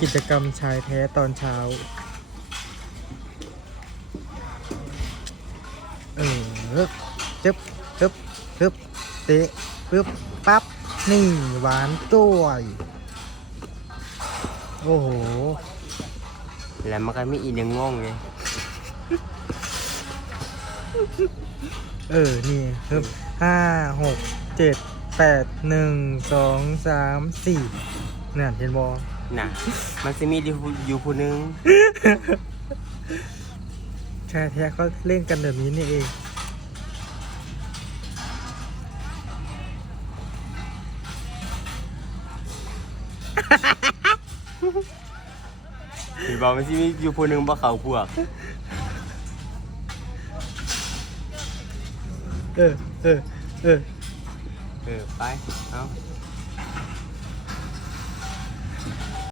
กิจกรรมชายแท้ตอนเช้าจึ๊บจึ๊บจึ๊บเตะปึ๊บปั๊บนี่หวานจ้วยโอ้โห แล้วมันก็มีอีกหนึ่งงงไง นี่ปึ๊บ5 6 7 8 1 2 3 4นั่นเห็นบอ น่ะมันจะมีอยู่ผู้หนึง ชายแท้เขาเล่นกันแบบนี้นี่เอง พี่บอกมันจะมีอยู่ผู้หนึงบ่เขาพวก เออ ไปเอา